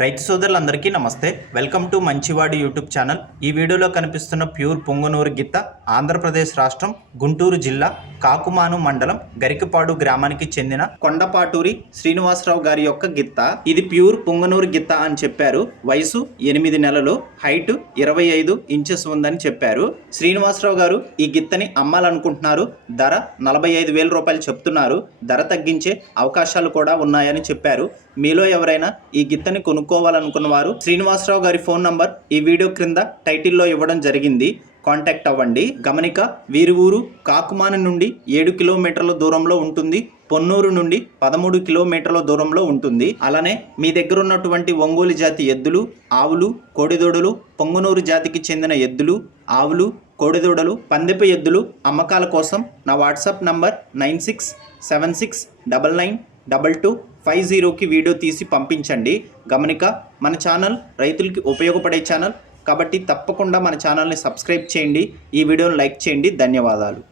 రైతు సోదరులందరికీ నమస్తే. వెల్కమ్ టు మంచివాడి యూట్యూబ్ ఛానల్. ఈ వీడియోలో కనిపిస్తున్న ప్యూర్ పొంగనూరు గిత్త ఆంధ్రప్రదేశ్ రాష్ట్రం గుంటూరు జిల్లా కాకుమాను మండలం గరికపాడు గ్రామానికి చెందిన కొండపాటూరి శ్రీనివాసరావు గారి యొక్క గిత్త. ఇది ప్యూర్ పొంగనూరు గిత్త అని చెప్పారు. వయసు ఎనిమిది నెలలు హైట్ ఇరవై ఐదు ఇంచెస్ ఉందని చెప్పారు. శ్రీనివాసరావు గారు ఈ గిత్తని అమ్మాలనుకుంటున్నారు. ధర నలభై ఐదు వేల రూపాయలు చెప్తున్నారు. ధర తగ్గించే అవకాశాలు కూడా ఉన్నాయని చెప్పారు. మీలో ఎవరైనా ఈ గిత్తని కొనుక్కోవాలనుకున్న వారు శ్రీనివాసరావు గారి ఫోన్ నంబర్ ఈ వీడియో క్రింద టైటిల్లో ఇవ్వడం జరిగింది. కాంటాక్ట్ అవ్వండి. గమనిక వీరి ఊరు కాకుమాని నుండి ఏడు కిలోమీటర్ల దూరంలో ఉంటుంది. పొన్నూరు నుండి పదమూడు కిలోమీటర్ల దూరంలో ఉంటుంది. అలానే మీ దగ్గర ఉన్నటువంటి ఒంగోలు జాతి ఎద్దులు ఆవులు కోడిదూడలు పొంగునూరు జాతికి చెందిన ఎద్దులు ఆవులు కోడిదూడలు పందెపు ఎద్దులు అమ్మకాల కోసం నా WhatsApp number nine six seven six double nine double two five జీరోకి వీడియో తీసి పంపించండి. గమనిక మన ఛానల్ రైతులకి ఉపయోగపడే ఛానల్. కాబట్టి తప్పకుండా మన ఛానల్ని సబ్స్క్రైబ్ చేయండి. ఈ వీడియోని లైక్ చేయండి. ధన్యవాదాలు.